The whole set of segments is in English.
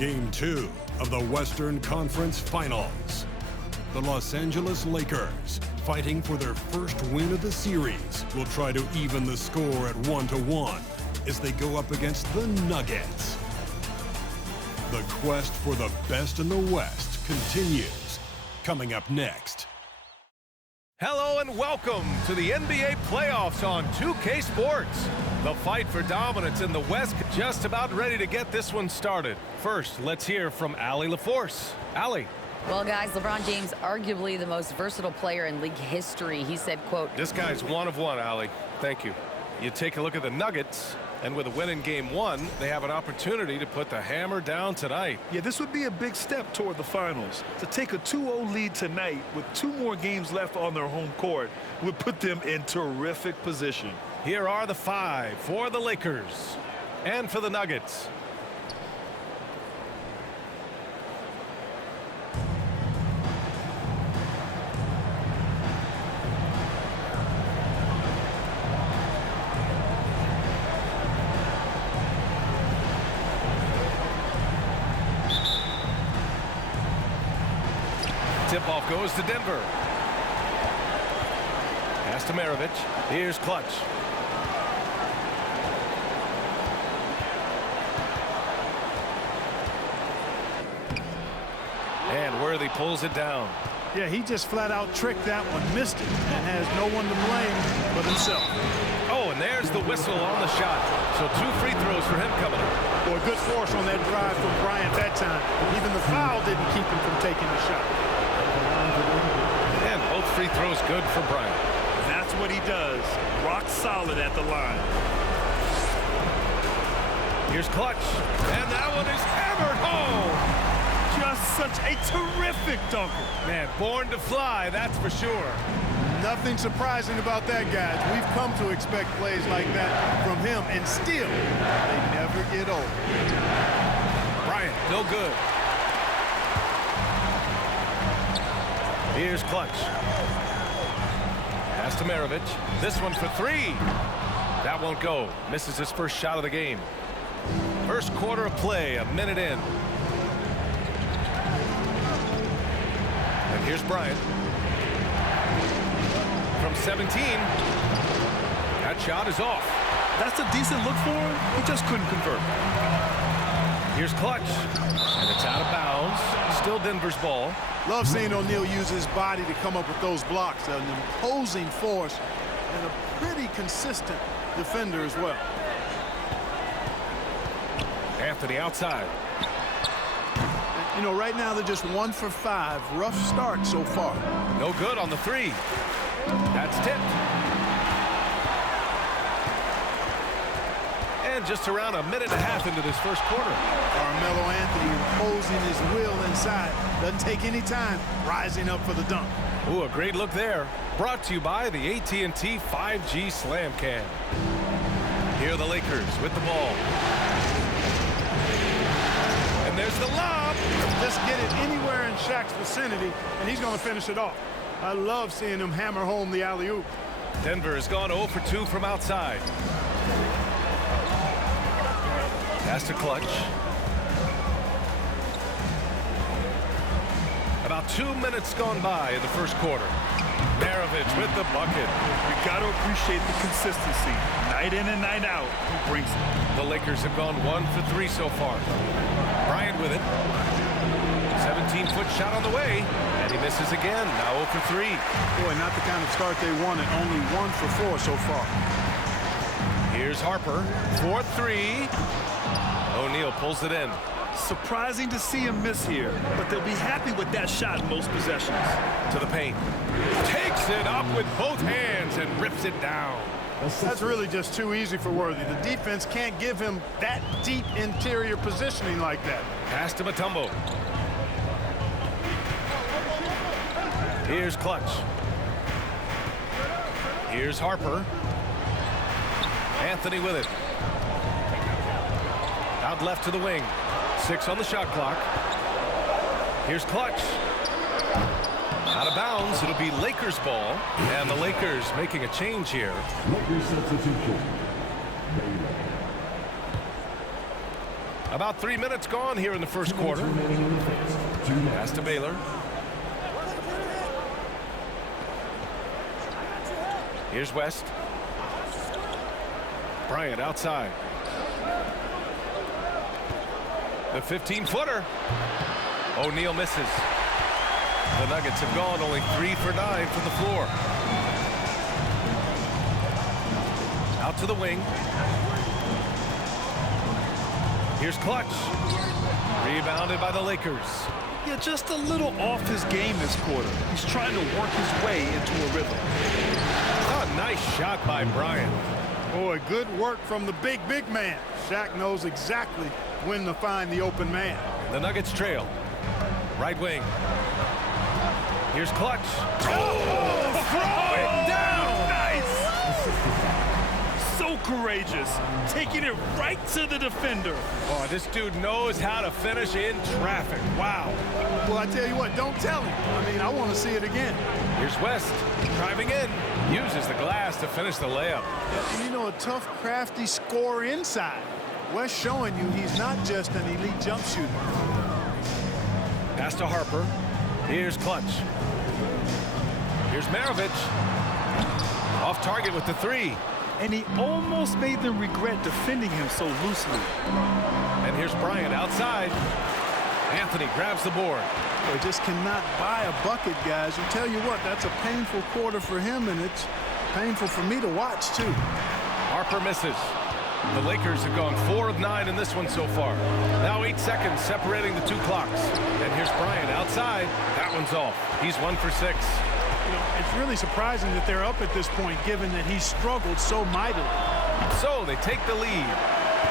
Game 2 of the Western Conference Finals. The Los Angeles Lakers, fighting for their first win of the series, will try to even the score at 1-1 as they go up against the Nuggets. The quest for the best in the West continues. Coming up next. Hello and welcome to the NBA playoffs on 2K Sports. The fight for dominance in the West just about ready to get this one started. First, let's hear from Allie LaForce. Allie. Well, guys, LeBron James, arguably the most versatile player in league history. He said, quote, "This guy's one of one, Allie. Thank you." You take a look at the Nuggets, and with a win in Game 1, they have an opportunity to put the hammer down tonight. Yeah, this would be a big step toward the finals. To take a 2-0 lead tonight with 2 more games left on their home court would put them in terrific position. Here are the 5 for the Lakers and for the Nuggets. Tip-off goes to Denver. Pass to Maravich. Here's Clutch. And Worthy pulls it down. Yeah, he just flat out tricked that one, missed it, and has no one to blame but himself. Oh, and there's the whistle on the shot. So 2 free throws for him coming up. Boy, good force on that drive from Bryant that time. Even the foul didn't keep him from taking the shot. And both free throws good for Bryant. That's what he does. Rock solid at the line. Here's Clutch. And that one is hammered home. Just such a terrific dunker. Man, born to fly, that's for sure. Nothing surprising about that, guys. We've come to expect plays like that from him, and still, they never get old. Bryant, no good. Here's Clutch. Pass to Maravich. This one for 3. That won't go. Misses his first shot of the game. First quarter of play, a minute in. And here's Bryant. From 17. That shot is off. That's a decent look for him. He just couldn't convert. Here's Clutch. And it's out of bounds. Still Denver's ball. Love seeing O'Neal use his body to come up with those blocks. An imposing force and a pretty consistent defender as well. Anthony outside. You know, right now they're just 1 for 5. Rough start so far. No good on the 3. That's tipped. And just around a minute and a half into this first quarter. Carmelo Anthony imposing his will inside. Doesn't take any time, rising up for the dunk. Ooh, a great look there. Brought to you by the AT&T 5G Slam Cam. Here are the Lakers with the ball. And there's the lob. Just get it anywhere in Shaq's vicinity, and he's going to finish it off. I love seeing him hammer home the alley-oop. Denver has gone 0 for 2 from outside. Pass to Clutch. About 2 minutes gone by in the first quarter. Maravich with the bucket. You got to appreciate the consistency. Night in and night out, he brings it. The Lakers have gone 1 for 3 so far. Bryant with it. 17-foot shot on the way. And he misses again. Now 0 for 3. Boy, not the kind of start they wanted. Only 1 for 4 so far. Here's Harper. 4-3. O'Neal pulls it in. Surprising to see him miss here, but they'll be happy with that shot in most possessions. To the paint. Takes it up with both hands and rips it down. That's really just too easy for Worthy. The defense can't give him that deep interior positioning like that. Pass to Mutombo. Here's Clutch. Here's Harper. Anthony with it. Out left to the wing. 6 on the shot clock. Here's Clutch. Out of bounds. It'll be Lakers ball. And the Lakers making a change here. Lakers substitution. About 3 minutes gone here in the first quarter. Pass to Baylor. Here's West. Bryant outside. The 15-footer. O'Neal misses. The Nuggets have gone only 3 for 9 from the floor. Out to the wing. Here's Clutch. Rebounded by the Lakers. Yeah, just a little off his game this quarter. He's trying to work his way into a rhythm. Oh, nice shot by Bryant. Boy, good work from the big man. Shaq knows exactly when to find the open man. The Nuggets trail. Right wing. Here's Clutch. Oh, throw it down! Nice! So courageous, taking it right to the defender. Oh, this dude knows how to finish in traffic. Wow. Well, I tell you what, don't tell him. I mean, I want to see it again. Here's West, driving in. Uses the glass to finish the layup. And you know, a tough, crafty scorer inside. West showing you he's not just an elite jump shooter. Pass to Harper. Here's Clutch. Here's Maravich. Off target with the 3. And he almost made them regret defending him so loosely. And here's Bryant outside. Anthony grabs the board. They just cannot buy a bucket, guys. I tell you what, that's a painful quarter for him, and it's painful for me to watch, too. Harper misses. The Lakers have gone 4 of 9 in this one so far. Now 8 seconds separating the 2 clocks. And here's Bryant outside. That one's off. He's 1 for 6. You know, it's really surprising that they're up at this point, given that he's struggled so mightily. So they take the lead.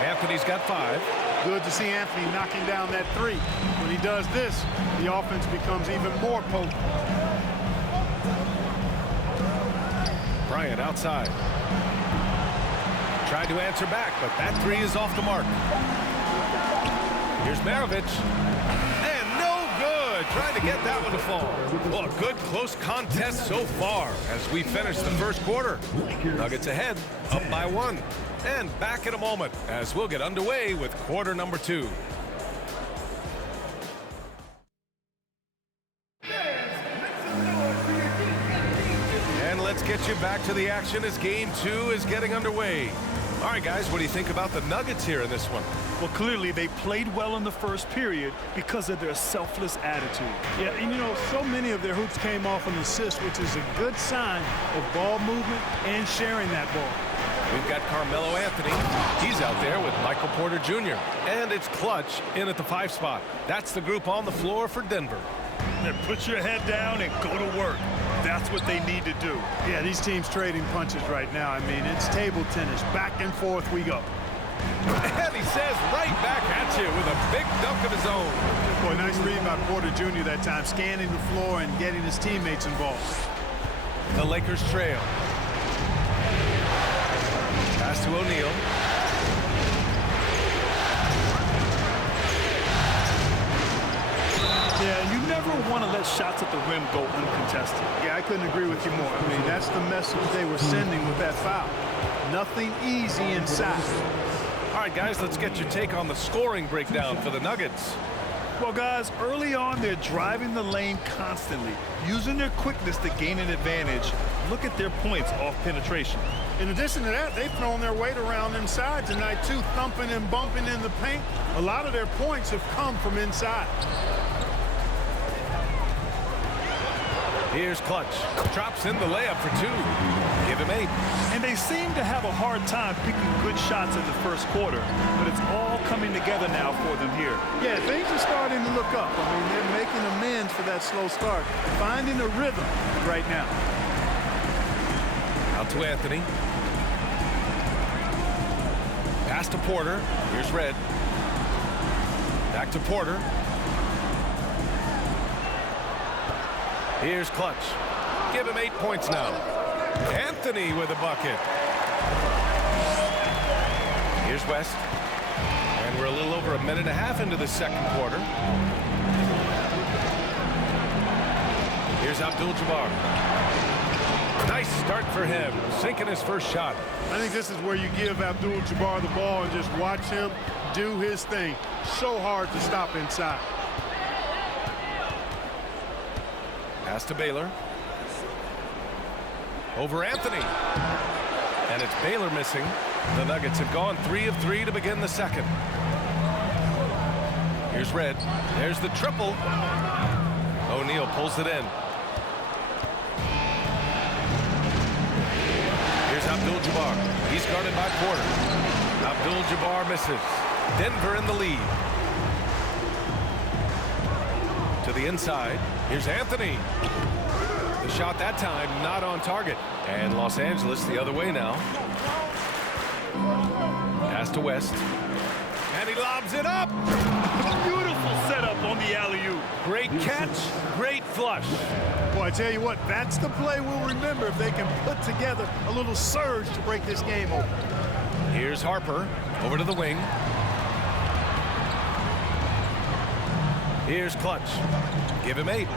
Anthony's got 5. Good to see Anthony knocking down that 3. When he does this, the offense becomes even more potent. Bryant outside. Tried to answer back, but that 3 is off the mark. Here's Maravich. And no good. Trying to get that one to fall. Well, a good close contest so far as we finish the first quarter. Nuggets ahead, up by 1. And back in a moment as we'll get underway with quarter number 2. And let's get you back to the action as game 2 is getting underway. All right, guys, what do you think about the Nuggets here in this one? Well, clearly they played well in the first period because of their selfless attitude. Yeah, and you know, so many of their hoops came off an assist, which is a good sign of ball movement and sharing that ball. We've got Carmelo Anthony. He's out there with Michael Porter Jr. And it's Clutch in at the 5 spot. That's the group on the floor for Denver. Then put your head down and go to work. That's what they need to do. Yeah, these teams trading punches right now. I mean, it's table tennis. Back and forth we go. And he says right back at you with a big dunk of his own. Boy, nice read by Porter Jr. that time, scanning the floor and getting his teammates involved. The Lakers trail. Pass to O'Neal. Yeah, you never want to let shots at the rim go uncontested. Yeah, I couldn't agree with you more. I mean, that's the message they were sending with that foul. Nothing easy inside. All right, guys, let's get your take on the scoring breakdown for the Nuggets. Well, guys, early on, they're driving the lane constantly, using their quickness to gain an advantage. Look at their points off penetration. In addition to that, they've thrown their weight around inside tonight, too, thumping and bumping in the paint. A lot of their points have come from inside. Here's Clutch. Drops in the layup for 2. Give him 8. And they seem to have a hard time picking good shots in the first quarter, but it's all coming together now for them here. Yeah, things are starting to look up. I mean, they're making amends for that slow start, finding a rhythm right now. Out to Anthony. Pass to Porter. Here's Red. Back to Porter. Here's Clutch. Give him 8 points now. Anthony with a bucket. Here's West. And we're a little over a minute and a half into the second quarter. Here's Abdul-Jabbar. Nice start for him, sinking his first shot. I think this is where you give Abdul-Jabbar the ball and just watch him do his thing. So hard to stop inside. Pass to Baylor. Over Anthony. And it's Baylor missing. The Nuggets have gone 3 of 3 to begin the second. Here's Red. There's the triple. O'Neal pulls it in. Here's Abdul-Jabbar. He's guarded by Porter. Abdul-Jabbar misses. Denver in the lead. To the inside. Here's Anthony. The shot that time not on target. And Los Angeles the other way now. Pass to West. And he lobs it up. Beautiful setup on the alley-oop. Great catch, great flush. Boy, I tell you what, that's the play we'll remember if they can put together a little surge to break this game open. Here's Harper over to the wing. Here's Clutch. Give him 8.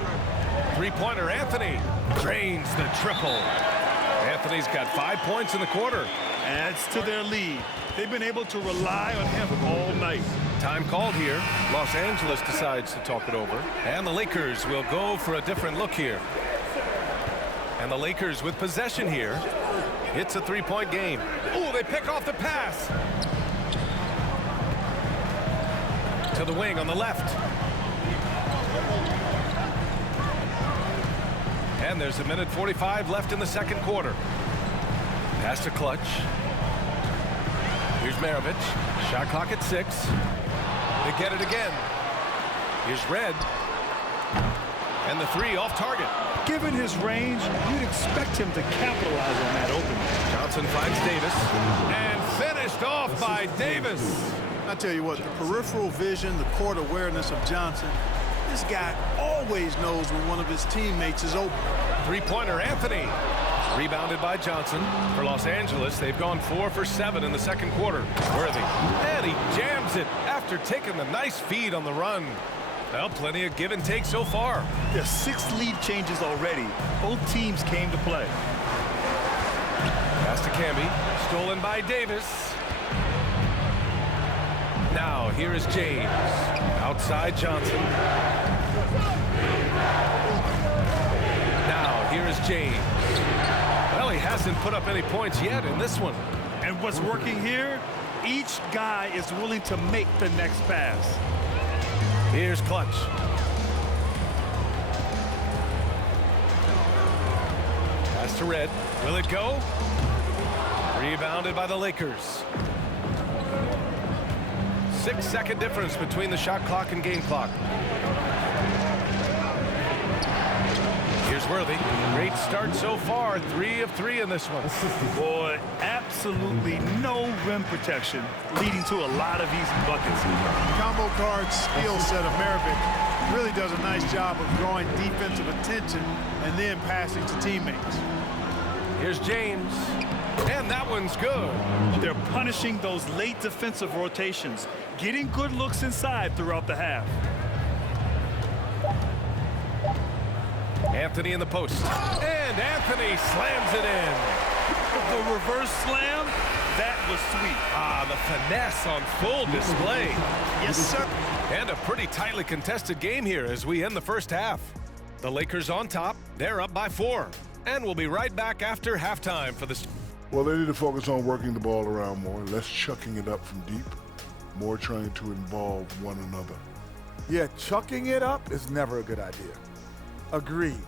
Three-pointer, Anthony. Drains the triple. Anthony's got 5 points in the quarter. Adds to their lead. They've been able to rely on him all night. Time called here. Los Angeles decides to talk it over. And the Lakers will go for a different look here. And the Lakers with possession here. It's a 3-point game. Oh, they pick off the pass. To the wing on the left. And there's 1:45 left in the second quarter. Pass to Clutch. Here's Maravich. Shot clock at 6. They get it again. Here's Red. And the 3 off target. Given his range, you'd expect him to capitalize on that opening. Johnson finds Davis. And finished off by Davis. I tell you what, the peripheral vision, the court awareness of Johnson, this guy always knows when one of his teammates is open. Three-pointer, Anthony. Rebounded by Johnson. For Los Angeles, they've gone 4 for 7 in the second quarter. Worthy. And he jams it after taking the nice feed on the run. Well, plenty of give and take so far. There's 6 lead changes already. Both teams came to play. Pass to Camby. Stolen by Davis. Now, here is James. Outside Johnson. Now, here is James. Well, he hasn't put up any points yet in this one. And what's working here? Each guy is willing to make the next pass. Here's Clutch. Pass to Red. Will it go? Rebounded by the Lakers. 6-second difference between the shot clock and game clock. Here's Worthy. Great start so far. 3 of 3 in this one. Boy, absolutely no rim protection, leading to a lot of easy buckets. Combo guard skill set of Maravich really does a nice job of drawing defensive attention and then passing to teammates. Here's James. And that one's good. They're punishing those late defensive rotations, getting good looks inside throughout the half. Anthony in the post. And Anthony slams it in. The reverse slam, that was sweet. Ah, the finesse on full display. Yes, sir. And a pretty tightly contested game here as we end the first half. The Lakers on top. They're up by 4. And we'll be right back after halftime for this. Well, they need to focus on working the ball around more, less chucking it up from deep, more trying to involve one another. Yeah, chucking it up is never a good idea. Agreed.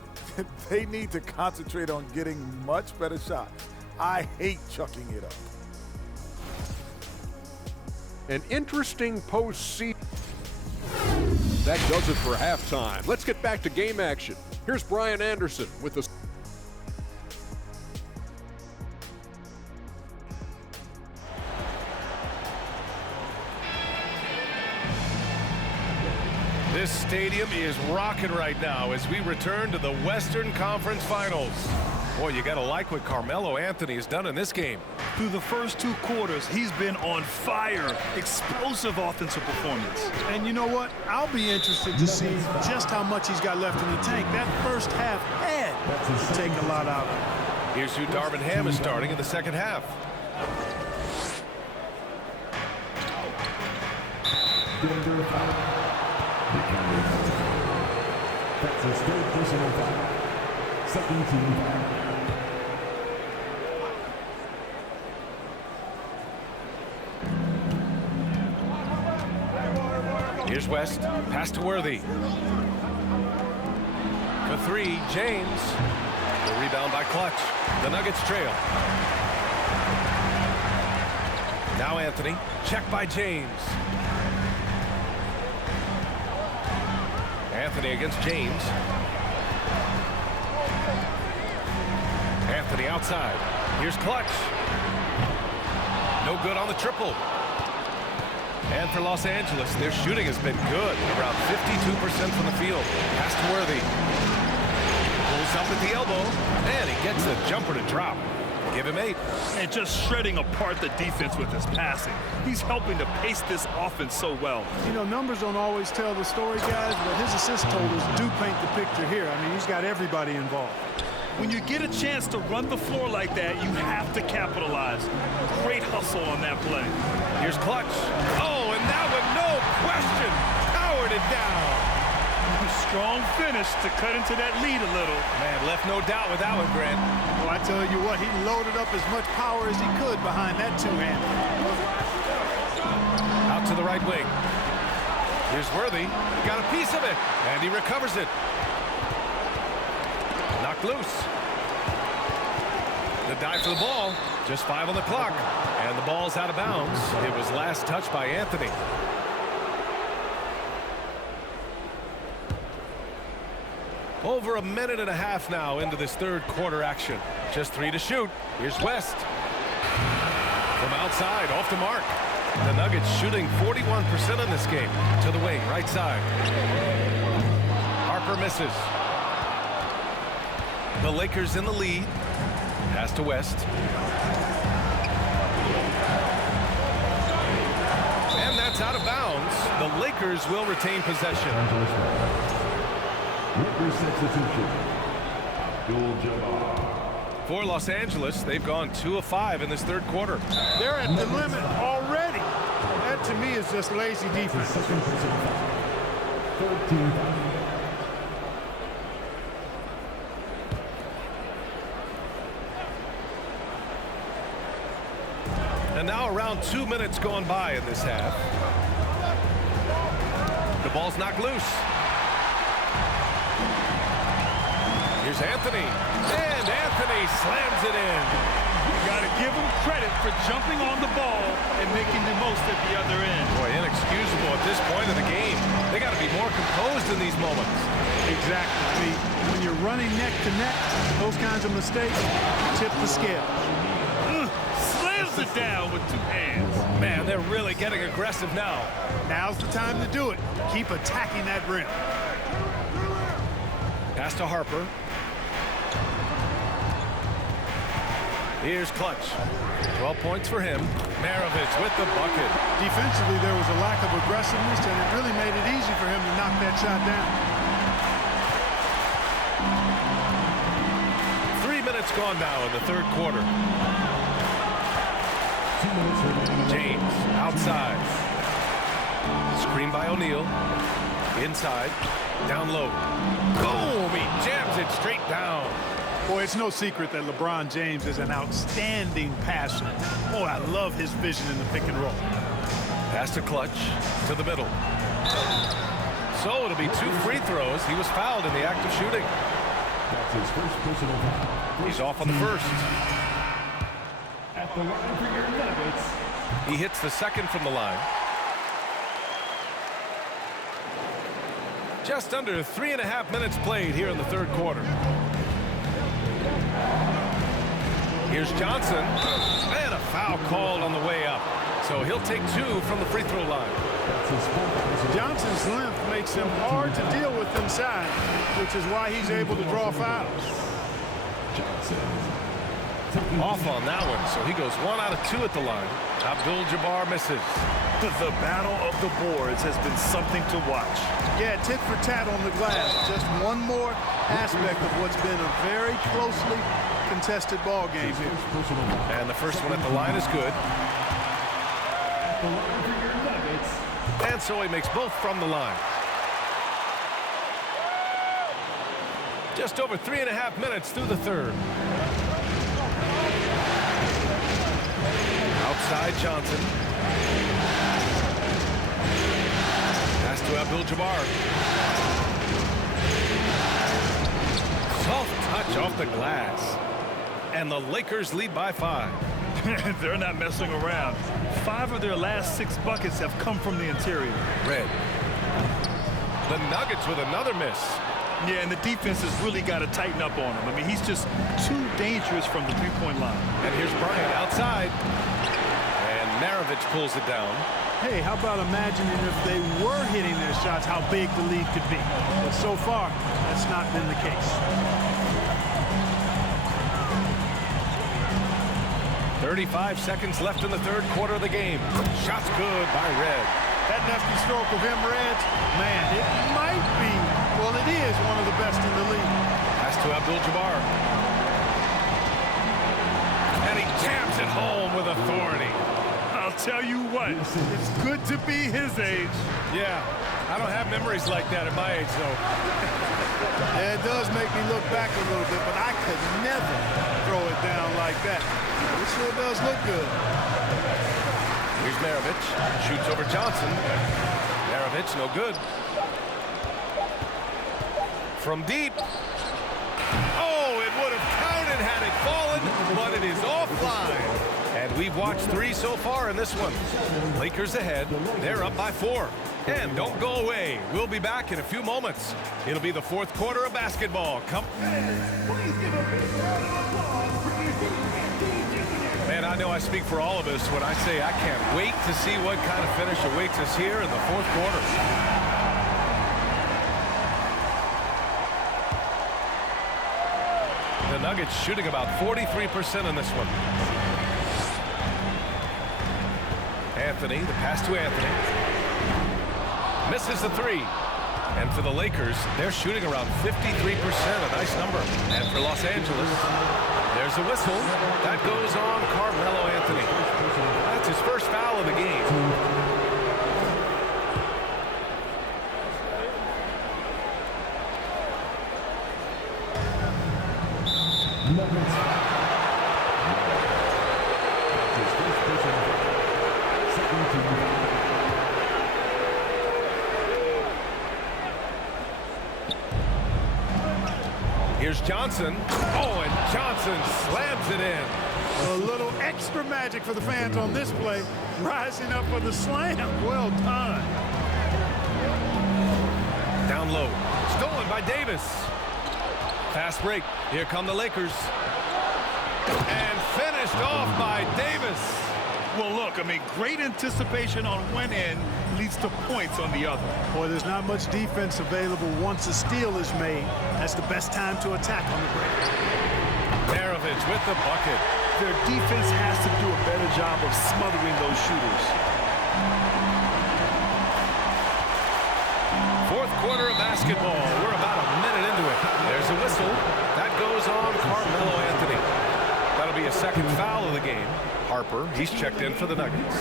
They need to concentrate on getting much better shots. I hate chucking it up. An interesting postseason. That does it for halftime. Let's get back to game action. Here's Brian Anderson with the. This stadium is rocking right now as we return to the Western Conference Finals. Boy, you got to like what Carmelo Anthony has done in this game. Through the first 2 quarters, he's been on fire. Explosive offensive performance. And you know what? I'll be interested to see just how much he's got left in the tank. That first half had to take a lot out of it. Here's who Darvin Ham is starting in the second half. Denver foul. That's his third personal foul. Second team foul. Here's West. Pass to Worthy. For three, James. The rebound by Clutch. The Nuggets trail. Now Anthony. Check by James. Anthony against James. Anthony outside. Here's Clutch. No good on the triple. And for Los Angeles, their shooting has been good. Around 52% from the field. Pass to Worthy. Pulls up at the elbow. And he gets the jumper to drop. Give him 8. And just shredding apart the defense with his passing. He's helping to pace this offense so well. You know, numbers don't always tell the story, guys, but his assist totals do paint the picture here. I mean, he's got everybody involved. When you get a chance to run the floor like that, you have to capitalize. Great hustle on that play. Here's Clutch. Oh, and that one, no question, powered it down. Strong finish to cut into that lead a little. Man, left no doubt with that one, Grant. Well, I tell you what, he loaded up as much power as he could behind that two-hander. Out to the right wing. Here's Worthy. Got a piece of it, and he recovers it. Knocked loose. The dive for the ball. Just 5 on the clock. And the ball's out of bounds. It was last touched by Anthony. Over a minute and a half now into this third quarter action. Just 3 to shoot. Here's West. From outside, off the mark. The Nuggets shooting 41% in this game. To the wing, right side. Harper misses. The Lakers in the lead. Pass to West. And that's out of bounds. The Lakers will retain possession. Lakers substitution. Abdul-Jabbar. For Los Angeles, they've gone 2 of 5 in this third quarter. They're at the limit already. That, to me, is just lazy defense. Second personal foul. Third team foul. And now around 2 minutes gone by in this half. The ball's knocked loose. Here's Anthony. And Anthony slams it in. You got to give him credit for jumping on the ball and making the most at the other end. Boy, inexcusable at this point of the game. They got to be more composed in these moments. Exactly, Pete. When you're running neck to neck, those kinds of mistakes tip the scale. Slams it down with 2 hands. Man, they're really getting aggressive now. Now's the time to do it. Keep attacking that rim. Pass to Harper. Here's Clutch. 12 points for him. Maravich with the bucket. Defensively, there was a lack of aggressiveness, and it really made it easy for him to knock that shot down. 3 minutes gone now in the third quarter. 2 minutes remaining. James outside. Screen by O'Neal. Inside. Down low. Boom! He jams it straight down. Boy, it's no secret that LeBron James is an outstanding passer. Boy, I love his vision in the pick and roll. Pass to Clutch. To the middle. So it'll be 2 free throws. He was fouled in the act of shooting. That's his first personal foul. He's off on the first. At the line for your Nuggets. He hits the second from the line. Just under 3.5 minutes played here in the third quarter. Here's Johnson. And a foul called on the way up. So he'll take 2 from the free throw line. Johnson's length makes him hard to deal with inside, which is why he's able to draw fouls. Off on that one, so he goes 1 out of 2 at the line. Abdul-Jabbar misses. The battle of the boards has been something to watch. Yeah, tit for tat on the glass. Just one more aspect of what's been a very closely contested ball game here. And the first one at the line is good. At the line for your Nuggets. And so he makes both from the line. Just over 3.5 minutes through the third. Outside Johnson. Pass to Abdul-Jabbar. Soft touch off the glass. And the Lakers lead by 5. They're not messing around. 5 of their last 6 buckets have come from the interior. Red. The Nuggets with another miss. Yeah, and the defense has really got to tighten up on him. I mean, he's just too dangerous from the three-point line. And here's Bryant outside. And Maravich pulls it down. Hey, how about imagining if they were hitting their shots, how big the lead could be? But so far, that's not been the case. 35 seconds left in the third quarter of the game. Shots good by Red. That nifty stroke of him, Reds, man, it might be, well, it is one of the best in the league. Pass to Abdul-Jabbar. And he jams it home with authority. I'll tell you what, it's good to be his age. Yeah, I don't have memories like that at my age, though. Yeah, it does make me look back a little bit, but I could never throw it down like that. It sure does look good. Here's Maravich. Shoots over Johnson. Maravich, no good. From deep. Oh, it would have counted had it fallen, but it is offline. And we've watched 3 so far in this one. Lakers ahead. They're up by 4. And don't go away. We'll be back in a few moments. It'll be the fourth quarter of basketball. Man, I know I speak for all of us when I say I can't wait to see what kind of finish awaits us here in the fourth quarter. The Nuggets shooting about 43% in this one. Anthony, the pass to Anthony. Misses the 3. And for the Lakers, they're shooting around 53%, a nice number. And for Los Angeles, there's a whistle. That goes on Carmelo Anthony. That's his first foul of the game. Here's Johnson. Oh, and Johnson slams it in. A little extra magic for the fans on this play. Rising up for the slam. Well done. Down low. Stolen by Davis. Fast break. Here come the Lakers. And finished off by Davis. Well, look, I mean, great anticipation on one end leads to points on the other. Boy, there's not much defense available once a steal is made. That's the best time to attack on the break. Maravich with the bucket. Their defense has to do a better job of smothering those shooters. Fourth quarter of basketball. We're about a minute into it. There's a whistle. That goes on Carmelo Anthony. That'll be a second foul of the game. Harper, he's checked in for the Nuggets.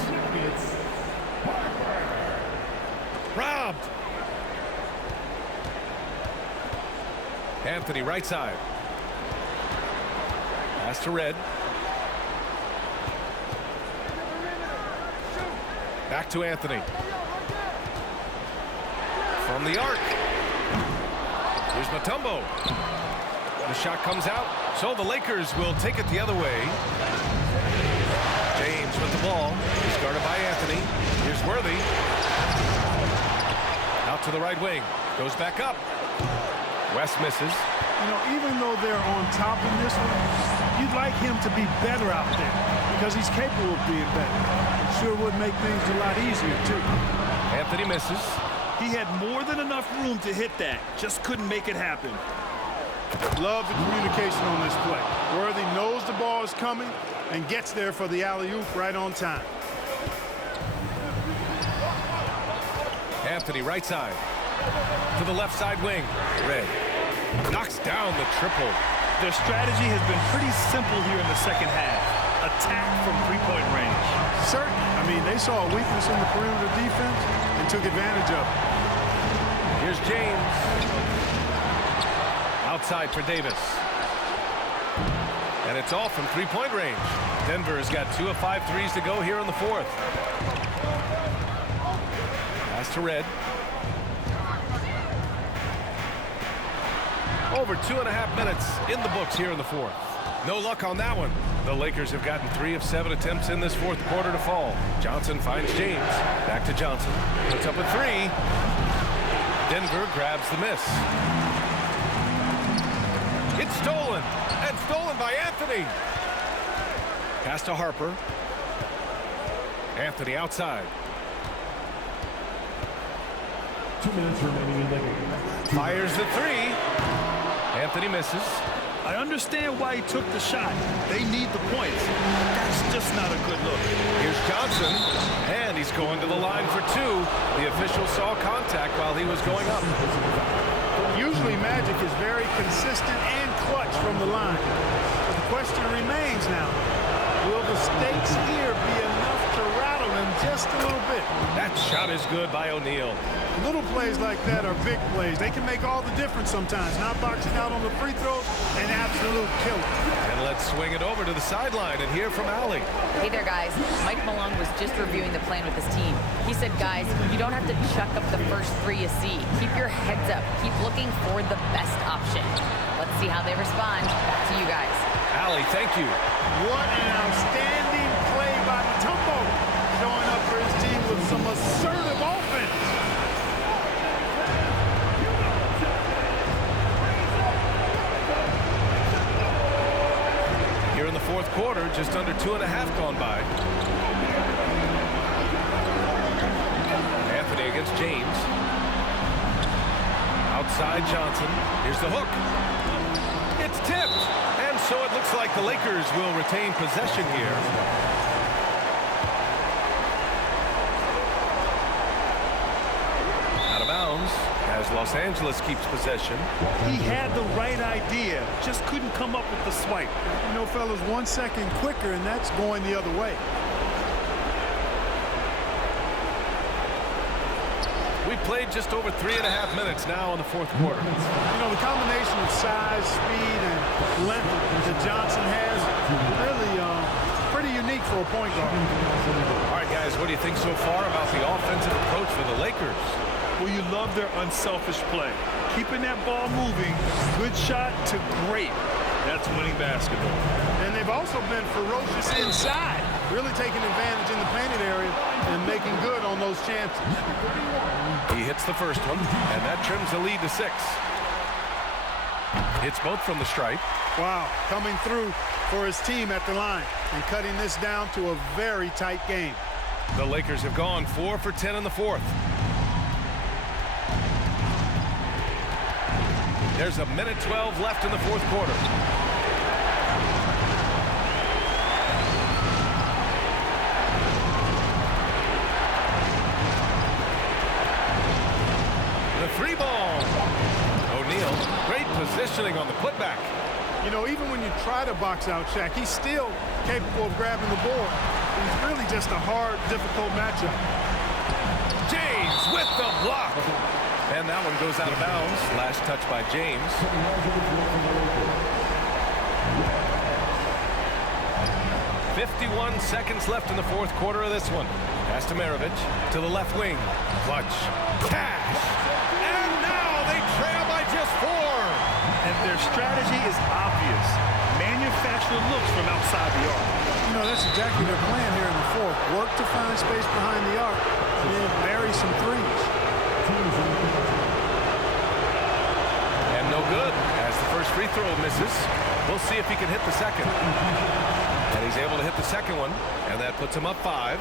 Robbed. Anthony right side. Pass to Red. Back to Anthony. From the arc. Here's Mutombo. The shot comes out. So the Lakers will take it the other way. James with the ball. He's guarded by Anthony. Here's Worthy. Out to the right wing. Goes back up. West misses. You know, even though they're on top in this one, you'd like him to be better out there because he's capable of being better. It sure would make things a lot easier, too. Anthony misses. He had more than enough room to hit that. Just couldn't make it happen. Love the communication on this play. Worthy knows the ball is coming and gets there for the alley-oop right on time. Anthony right side. To the left side wing. Red knocks down the triple. Their strategy has been pretty simple here in the second half. Attack from three-point range. Certainly. I mean, they saw a weakness in the perimeter defense and took advantage of it. Here's James. Outside for Davis. And it's all from three-point range. Denver has got 2 of 5 threes to go here in the fourth. Pass to Red. Over 2.5 minutes in the books here in the fourth. No luck on that one. The Lakers have gotten 3 of 7 attempts in this fourth quarter to fall. Johnson finds James. Back to Johnson. Puts up a 3. Denver grabs the miss. It's stolen. And stolen by Anthony. Pass to Harper. Anthony outside. 2 minutes remaining in the game. Fires the 3. Anthony misses. I understand why he took the shot. They need the points. That's just not a good look. Here's Johnson, and he's going to the line for 2. The official saw contact while he was going up. Usually Magic is very consistent and clutch from the line. But the question remains now, will the stakes here be enough to rattle him just a little bit? That shot is good by O'Neal. Little plays like that are big plays. They can make all the difference sometimes. Not boxing out on the free throws, an absolute killer. And let's swing it over to the sideline and hear from Allie. Hey there, guys. Mike Malone was just reviewing the plan with his team. He said, guys, you don't have to chuck up the first 3 you see. Keep your heads up. Keep looking for the best option. Let's see how they respond. Back to you guys. Allie, thank you. What an outstanding play by Mutombo. Showing up for his team with some assertive offense. Here in the fourth quarter, just under 2.5 gone by. Anthony against James. Outside Johnson. Here's the hook. It's tipped. And so it looks like the Lakers will retain possession here. Out of bounds as Los Angeles keeps possession. He had the right idea, just couldn't come up with the swipe. You know, fellas, 1 second quicker, and that's going the other way. We played just over 3.5 minutes now in the fourth quarter. You know, the combination of size, speed, and length that Johnson has really pretty unique for a point guard. All right, guys, what do you think so far about the offensive approach for the Lakers? Well, you love their unselfish play. Keeping that ball moving, good shot to great. That's winning basketball. And they've also been ferocious inside, really taking advantage in the painted area and making good on those chances. He hits the first one, and that trims the lead to 6. Hits both from the stripe. Wow, coming through for his team at the line and cutting this down to a very tight game. The Lakers have gone 4 for 10 in the fourth. There's 1:12 left in the fourth quarter. The 3 ball. O'Neal, great positioning on the putback. You know, even when you try to box out Shaq, he's still capable of grabbing the board. He's really just a hard, difficult matchup. James with the block. And that one goes out of bounds. Last touch by James. 51 seconds left in the fourth quarter of this one. Pass to Maravich to the left wing. Clutch. Cash. And now they trail by just 4. And their strategy is obvious. Manufacture looks from outside the arc. You know, that's exactly their plan here in the fourth. Work to find space behind the arc and then bury some threes. And no good as the first free throw misses. We'll see if he can hit the second. And he's able to hit the second one, and that puts him up 5.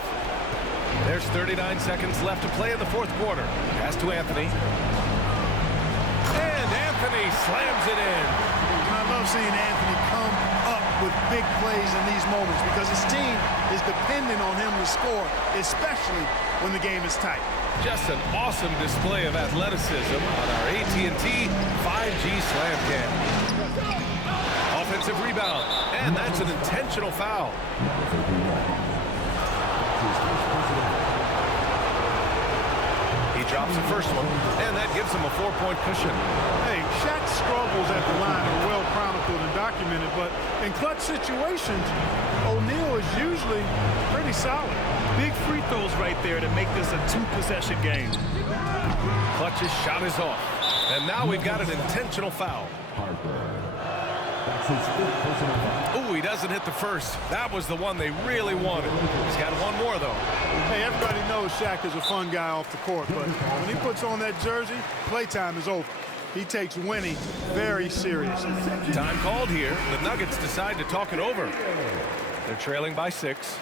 There's 39 seconds left to play in the fourth quarter. Pass to Anthony. And Anthony slams it in. And I love seeing Anthony come up with big plays in these moments because his team is dependent on him to score, especially when the game is tight. Just an awesome display of athleticism on our AT&T 5G Slam Cam. offensive rebound, and that's an intentional foul. He drops the first one, and that gives him a 4-point cushion. Hey, Shaq's struggles at the line are well chronicled and documented, but in clutch situations, O'Neal is usually pretty solid. Big free throws right there to make this a 2-possession game. Clutch's shot is off, and now we've got an intentional foul. Ooh, he doesn't hit the first. That was the one they really wanted. He's got one more, though. Hey, everybody knows Shaq is a fun guy off the court, but when he puts on that jersey, playtime is over. He takes winning very seriously. Time called here. The Nuggets decide to talk it over. They're trailing by 6.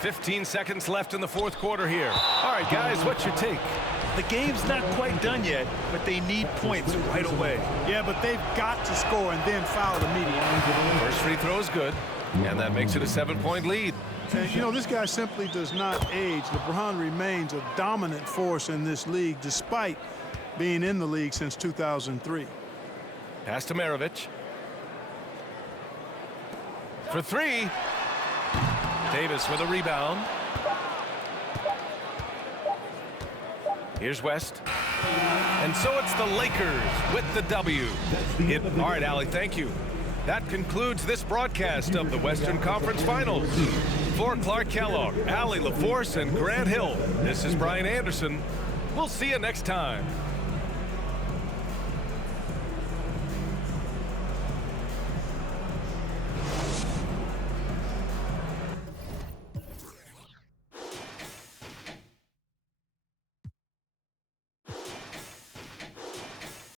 15 seconds left in the fourth quarter here. All right, guys, what's your take? The game's not quite done yet, but they need points right away. Yeah, but they've got to score and then foul immediately. First free throw is good, and that makes it a 7-point lead. And, you know, this guy simply does not age. LeBron remains a dominant force in this league, despite being in the league since 2003. Pass to Maravich. For 3. Davis with a rebound. Here's West. And so it's the Lakers with the W. All right, Allie, thank you. That concludes this broadcast of the Western Conference Finals. For Clark Kellogg, Allie LaForce, and Grant Hill, this is Brian Anderson. We'll see you next time.